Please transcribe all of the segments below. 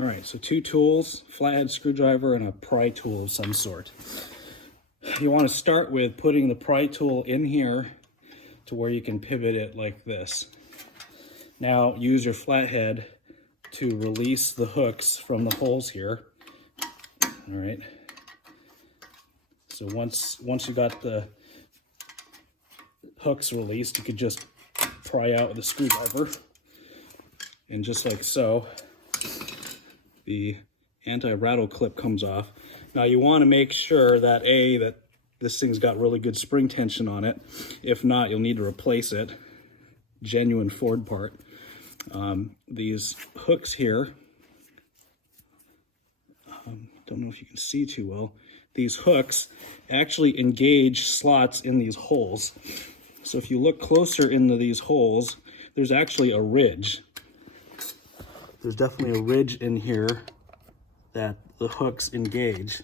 All right, so 2 tools, flathead screwdriver and a pry tool of some sort. You want to start with putting the pry tool in here to where you can pivot it like this. Now use your flathead to release the hooks from the holes here. All right. So once you got the hooks released, you could just pry out with a screwdriver, and just like so, the anti-rattle clip comes off. Now you want to make sure that that this thing's got really good spring tension on it. If not, you'll need to replace it. Genuine Ford part. These hooks here, don't know if you can see too well, these hooks actually engage slots in these holes. So if you look closer into these holes, there's actually a ridge. There's definitely a ridge in here that the hooks engage.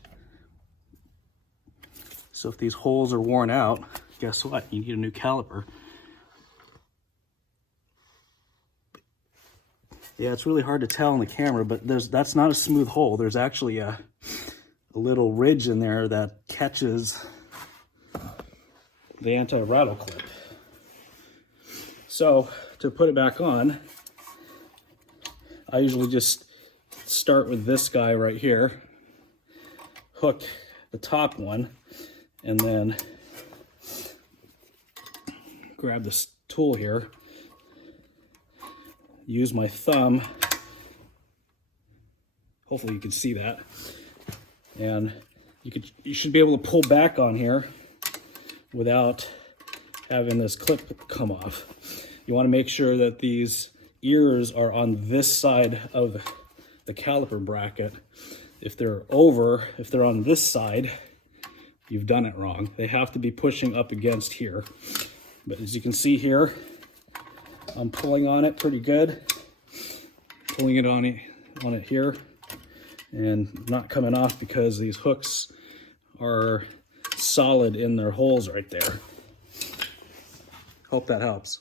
So if these holes are worn out, guess what? You need a new caliper. Yeah, it's really hard to tell on the camera, but that's not a smooth hole. There's actually a little ridge in there that catches the anti-rattle clip. So to put it back on, I usually just start with this guy right here, hook the top one, and then grab this tool here, use my thumb, hopefully you can see that, and you should be able to pull back on here without having this clip come off. You want to make sure that these ears are on this side of the caliper bracket. If they're on this side, you've done it wrong. They have to be pushing up against here. But as you can see here, I'm pulling on it pretty good. Pulling it on it here, and not coming off because these hooks are solid in their holes right there. Hope that helps.